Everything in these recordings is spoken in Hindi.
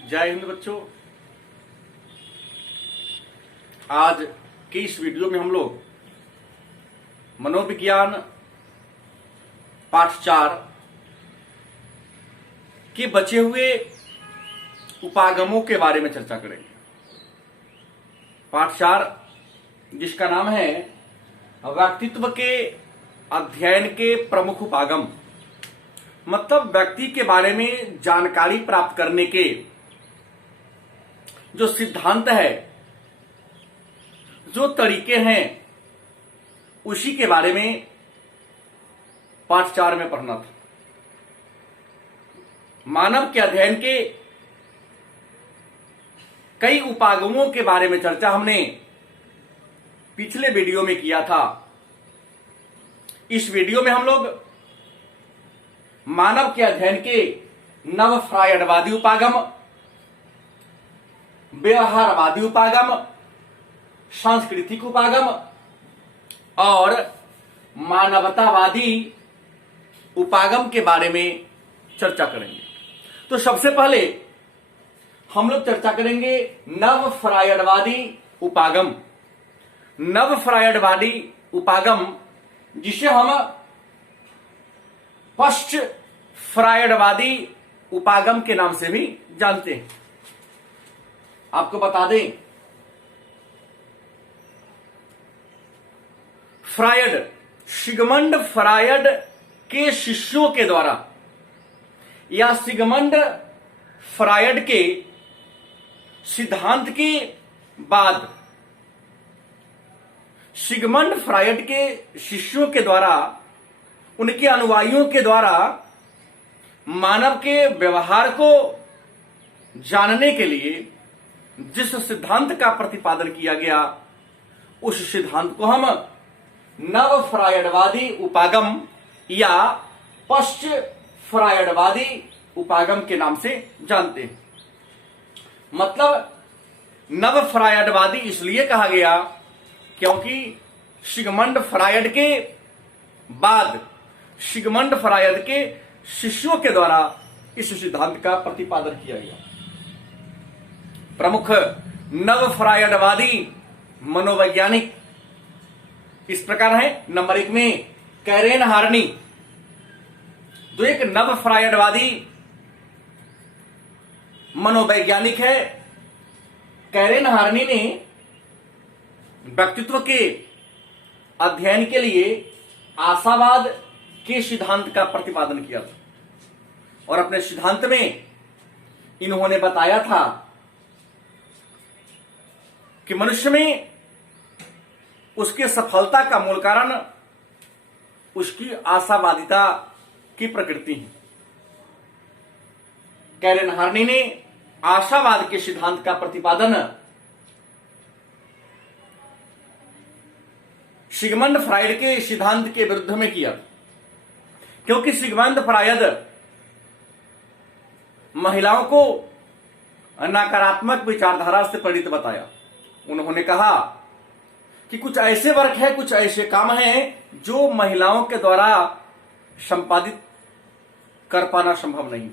जय हिंद बच्चों। आज की इस वीडियो में हम लोग मनोविज्ञान पाठ 4 के बचे हुए उपागमों के बारे में चर्चा करेंगे। पाठ 4 जिसका नाम है व्यक्तित्व के अध्ययन के प्रमुख उपागम, मतलब व्यक्ति के बारे में जानकारी प्राप्त करने के जो सिद्धांत है, जो तरीके हैं, उसी के बारे में पाठ 4 में पढ़ना था। मानव के अध्ययन के कई उपागमों के बारे में चर्चा हमने पिछले वीडियो में किया था। इस वीडियो में हम लोग मानव के अध्ययन के नव फ्रायडवादी उपागम, व्यवहारवादी उपागम, सांस्कृतिक उपागम और मानवतावादी उपागम के बारे में चर्चा करेंगे। तो सबसे पहले हम लोग चर्चा करेंगे नव फ्रायडवादी उपागम। नव फ्रायडवादी उपागम जिसे हम पश्च फ्रायडवादी उपागम के नाम से भी जानते हैं। आपको बता दें, फ्रायड, सिगमंड फ्रायड के शिष्यों के द्वारा या सिगमंड फ्रायड के सिद्धांत के बाद सिगमंड फ्रायड के शिष्यों के द्वारा, उनके अनुयायियों के द्वारा मानव के व्यवहार को जानने के लिए जिस सिद्धांत का प्रतिपादन किया गया, उस सिद्धांत को हम नव फ्रायडवादी उपागम या पश्च फ्रायडवादी उपागम के नाम से जानते हैं। मतलब नव फ्रायडवादी इसलिए कहा गया क्योंकि सिगमंड फ्रायड के बाद सिगमंड फ्रायड के शिष्यों के द्वारा इस सिद्धांत का प्रतिपादन किया गया। प्रमुख नव फ्रायडवादी मनोवैज्ञानिक इस प्रकार है। नंबर 1 में कैरेन हार्नी, जो एक नव फ्रायडवादी मनोवैज्ञानिक है। कैरेन हार्नी ने व्यक्तित्व के अध्ययन के लिए आशावाद के सिद्धांत का प्रतिपादन किया था और अपने सिद्धांत में इन्होंने बताया था कि मनुष्य में उसके सफलता का मूल कारण उसकी आशावादिता की प्रकृति है। कैरेन हार्नी ने आशावाद के सिद्धांत का प्रतिपादन सिगमंड फ्रायड के सिद्धांत के विरुद्ध में किया, क्योंकि सिगमंड फ्रायड महिलाओं को नकारात्मक विचारधारा से प्रेरित बताया। उन्होंने कहा कि कुछ ऐसे वर्क है, कुछ ऐसे काम हैं जो महिलाओं के द्वारा संपादित कर पाना संभव नहीं।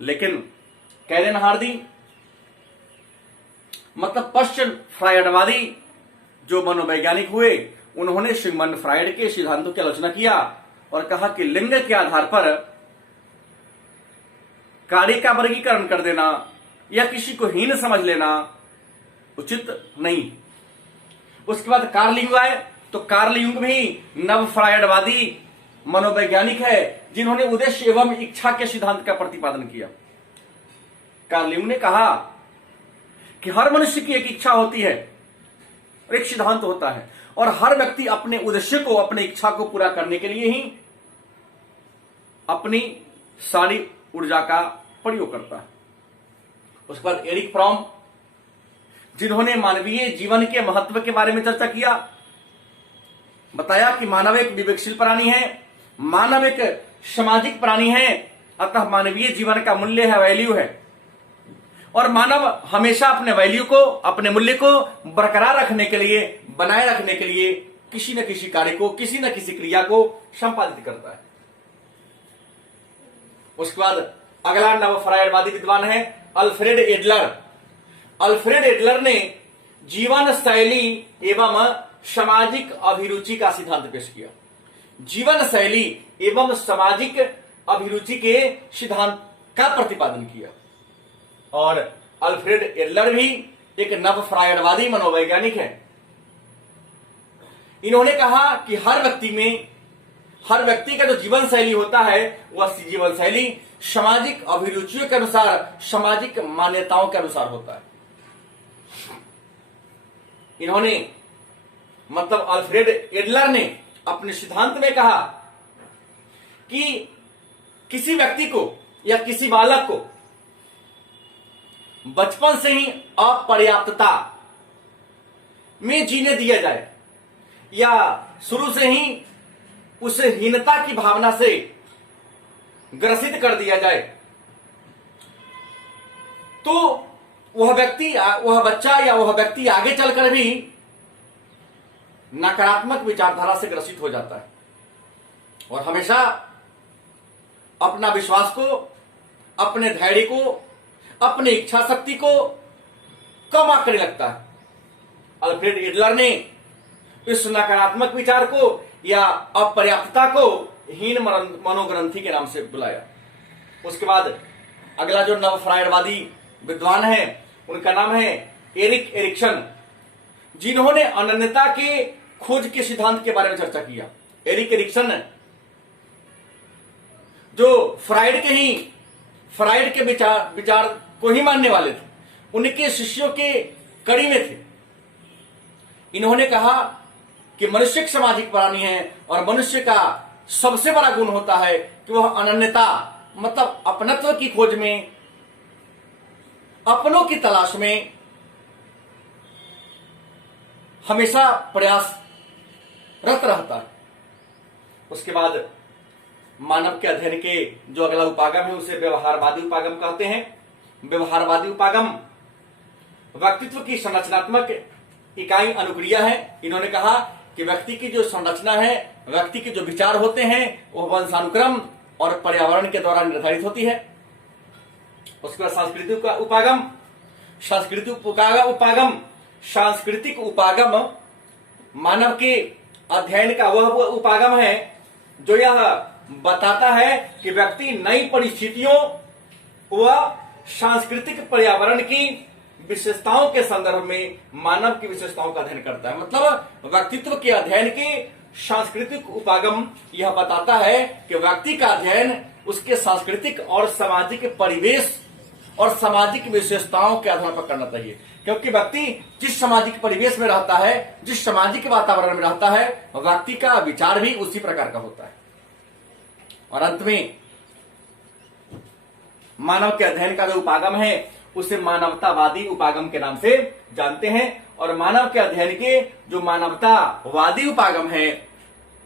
लेकिन कैरेन हार्नी मतलब पश्चिम फ्रायडवादी जो मनोवैज्ञानिक हुए, उन्होंने सिगमंड फ्रायड के सिद्धांतों की आलोचना किया और कहा कि लिंग के आधार पर कार्य का वर्गीकरण कर देना या किसी को हीन समझ लेना उचित नहीं। उसके बाद कार्ल युंग आए, तो कार्ल युंग भी नव फ्रायडवादी मनोवैज्ञानिक है जिन्होंने उद्देश्य एवं इच्छा के सिद्धांत का प्रतिपादन किया। कार्ल युंग ने कहा कि हर मनुष्य की एक इच्छा होती है, एक सिद्धांत होता है और हर व्यक्ति अपने उद्देश्य को, अपनी इच्छा को पूरा करने के लिए ही अपनी सारी ऊर्जा का प्रयोग करता है। उसके बाद एरिक फ्रॉम, जिन्होंने मानवीय जीवन के महत्व के बारे में चर्चा किया, बताया कि मानव एक विवेकशील प्राणी है, मानव एक सामाजिक प्राणी है, अतः मानवीय जीवन का मूल्य है, वैल्यू है, और मानव हमेशा अपने वैल्यू को, अपने मूल्य को बरकरार रखने के लिए, बनाए रखने के लिए किसी न किसी कार्य को, किसी न किसी क्रिया को संपादित करता है। उसके बाद अगला नव फ्रायडवादी विद्वान है अल्फ्रेड एडलर। अल्फ्रेड एडलर ने जीवन शैली एवं सामाजिक अभिरुचि का सिद्धांत पेश किया। जीवन शैली एवं सामाजिक अभिरुचि के सिद्धांत का प्रतिपादन किया। और अल्फ्रेड एडलर भी एक नव फ्रायडवादी मनोवैज्ञानिक है। इन्होंने कहा कि हर व्यक्ति का जो जीवन शैली होता है वह जीवन शैली सामाजिक अभिरुचियों के अनुसार, सामाजिक मान्यताओं के अनुसार होता है। इन्होंने मतलब अल्फ्रेड एडलर ने अपने सिद्धांत में कहा कि किसी व्यक्ति को या किसी बालक को बचपन से ही अपर्याप्तता में जीने दिया जाए या शुरू से ही उसे हीनता की भावना से ग्रसित कर दिया जाए तो वह बच्चा या वह व्यक्ति आगे चलकर भी नकारात्मक विचारधारा से ग्रसित हो जाता है और हमेशा अपना विश्वास को, अपने धैर्य को, अपनी इच्छा शक्ति को कम आंकने लगता है। अल्फ्रेड एडलर ने इस नकारात्मक विचार को या अपर्याप्तता को हीन मनोग्रंथि के नाम से बुलाया। उसके बाद अगला जो नव फ्रायडवादी विद्वान है उनका नाम है एरिक एरिक्सन, जिन्होंने अनन्यता के खोज के सिद्धांत के बारे में चर्चा किया। एरिक एरिक्सन जो फ्राइड के विचार को ही मानने वाले थे, उनके शिष्यों के कड़ी में थे। इन्होंने कहा कि मनुष्य एक सामाजिक प्राणी है और मनुष्य का सबसे बड़ा गुण होता है कि वह अनन्यता मतलब अपनत्व की खोज में, अपनों की तलाश में हमेशा प्रयासरत रहता है। उसके बाद मानव के अध्ययन के जो अगला उपागम है उसे व्यवहारवादी उपागम कहते हैं। व्यवहारवादी उपागम व्यक्तित्व की संरचनात्मक इकाई अनुक्रिया है। इन्होंने कहा कि व्यक्ति की जो संरचना है, व्यक्ति के जो विचार होते हैं वह वंशानुक्रम और पर्यावरण के द्वारा निर्धारित होती है। उसके बाद सांस्कृतिक उपागम। सांस्कृतिक उपागम मानव के अध्ययन का वह उपागम है जो यह बताता है कि व्यक्ति नई परिस्थितियों व सांस्कृतिक पर्यावरण की विशेषताओं के संदर्भ में मानव की विशेषताओं का अध्ययन करता है। मतलब व्यक्तित्व के अध्ययन के सांस्कृतिक उपागम यह बताता है कि व्यक्ति का अध्ययन उसके सांस्कृतिक और सामाजिक परिवेश और सामाजिक विशेषताओं के आधार पर करना चाहिए, क्योंकि व्यक्ति जिस सामाजिक परिवेश में रहता है, जिस सामाजिक वातावरण में रहता है, व्यक्ति का विचार भी उसी प्रकार का होता है। और अंत में मानव के अध्ययन का जो उपागम है उसे मानवतावादी उपागम के नाम से जानते हैं। और मानव के अध्ययन के जो मानवतावादी उपागम है,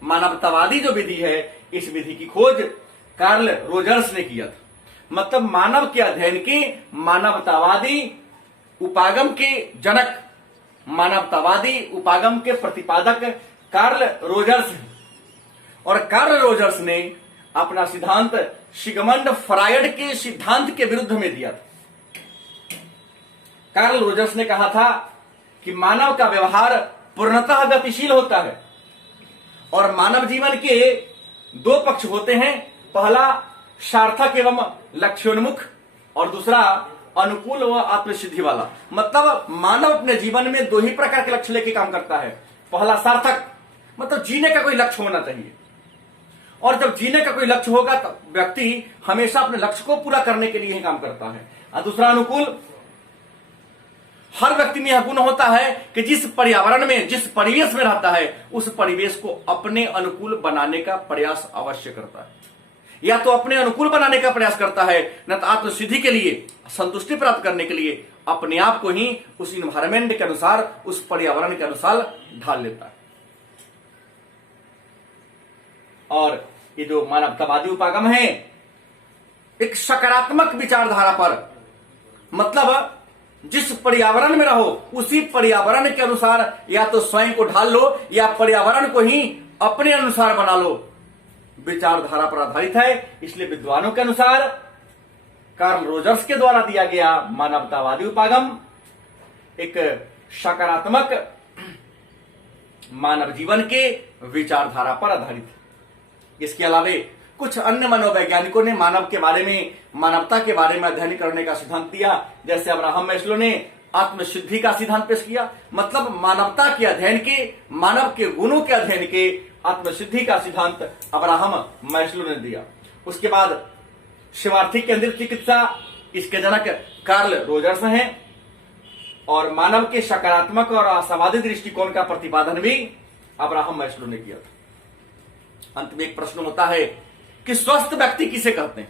मानवतावादी जो विधि है, इस विधि की खोज कार्ल रोजर्स ने किया था। मतलब मानव के अध्ययन के मानवतावादी उपागम के जनक, मानवतावादी उपागम के प्रतिपादक कार्ल रोजर्स हैं। और कार्ल रोजर्स ने अपना सिद्धांत सिगमंड फ्रायड के सिद्धांत के विरुद्ध में दिया था। कार्ल रोजर्स ने कहा था कि मानव का व्यवहार पूर्णतः गतिशील होता है और मानव जीवन के दो पक्ष होते हैं, पहला सार्थक एवं लक्ष्योन्मुख और दूसरा अनुकूल व आत्मसिद्धि वाला। मतलब मानव अपने जीवन में दो ही प्रकार के लक्ष्य लेके काम करता है। पहला सार्थक, मतलब जीने का कोई लक्ष्य होना चाहिए, और जब जीने का कोई लक्ष्य होगा तो व्यक्ति हमेशा अपने लक्ष्य को पूरा करने के लिए ही काम करता है। और दूसरा अनुकूल, हर व्यक्ति में यह गुण होता है कि जिस पर्यावरण में, जिस परिवेश में रहता है, उस परिवेश को अपने अनुकूल बनाने का प्रयास अवश्य करता है। या तो अपने अनुकूल बनाने का प्रयास करता है, न तो आत्मसिद्धि के लिए, संतुष्टि प्राप्त करने के लिए अपने आप को ही उस इन्वायरमेंट के अनुसार, उस पर्यावरण के अनुसार ढाल लेता है। और ये जो मानवतावादी उपागम है, एक सकारात्मक विचारधारा पर, मतलब जिस पर्यावरण में रहो उसी पर्यावरण के अनुसार या तो स्वयं को ढाल लो या पर्यावरण को ही अपने अनुसार बना लो, विचारधारा पर आधारित है। इसलिए विद्वानों के अनुसार कार्ल रोजर्स के द्वारा दिया गया मानवतावादी उपागम एक सकारात्मक मानव जीवन के विचारधारा पर आधारित है। इसके अलावा कुछ अन्य मनोवैज्ञानिकों ने मानव के बारे में, मानवता के बारे में अध्ययन करने का सिद्धांत दिया। जैसे अब्राहम मैस्लो ने आत्मसिद्धि का सिद्धांत पेश किया, मतलब मानवता के अध्ययन के, मानव के गुणों के अध्ययन के आत्मसिद्धि का सिद्धांत अब्राहम मैस्लो ने दिया। उसके बाद शिवार्थी केंद्रित चिकित्सा, इसके जनक कार्ल रोजर्स हैं और मानव के सकारात्मक और आशावादी दृष्टिकोण का प्रतिपादन भी अब्राहम मैस्लो ने किया था। अंत में एक प्रश्न होता है कि स्वस्थ व्यक्ति किसे कहते हैं?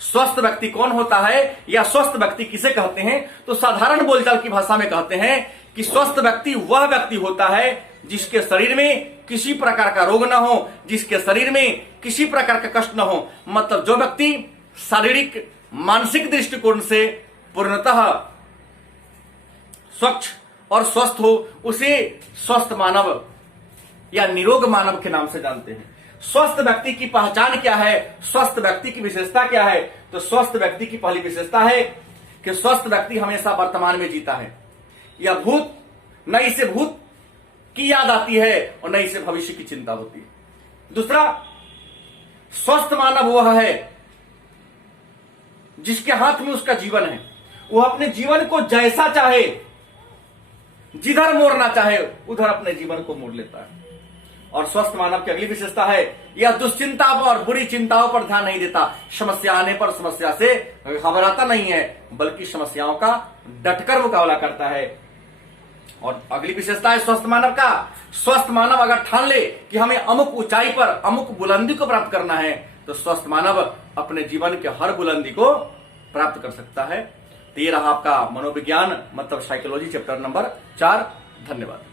स्वस्थ व्यक्ति कौन होता है या स्वस्थ व्यक्ति किसे कहते हैं? तो साधारण बोलचाल की भाषा में कहते हैं कि स्वस्थ व्यक्ति वह व्यक्ति होता है जिसके शरीर में किसी प्रकार का रोग ना हो, जिसके शरीर में किसी प्रकार का कष्ट ना हो। मतलब जो व्यक्ति शारीरिक मानसिक दृष्टिकोण से पूर्णतः स्वच्छ और स्वस्थ हो, उसे स्वस्थ मानव या निरोग मानव के नाम से जानते हैं। स्वस्थ व्यक्ति की पहचान क्या है? स्वस्थ व्यक्ति की विशेषता क्या है? तो स्वस्थ व्यक्ति की पहली विशेषता है कि स्वस्थ व्यक्ति हमेशा वर्तमान में जीता है। या भूत, न इसे भूत की याद आती है और न इसे भविष्य की चिंता होती है। दूसरा, स्वस्थ मानव वह है जिसके हाथ में उसका जीवन है। वह अपने जीवन को जैसा चाहे, जिधर मोड़ना चाहे उधर अपने जीवन को मोड़ लेता है। और स्वस्थ मानव की अगली विशेषता है, यह दुश्चिंता और बुरी चिंताओं पर ध्यान नहीं देता। समस्या आने पर समस्या से घबराता नहीं है, बल्कि समस्याओं का डटकर मुकाबला करता है। और अगली विशेषता है स्वस्थ मानव का, स्वस्थ मानव अगर ठान ले कि हमें अमुक ऊंचाई पर, अमुक बुलंदी को प्राप्त करना है, तो स्वस्थ मानव अपने जीवन के हर बुलंदी को प्राप्त कर सकता है। तो ये रहा आपका मनोविज्ञान मतलब साइकोलॉजी चैप्टर नंबर 4। धन्यवाद।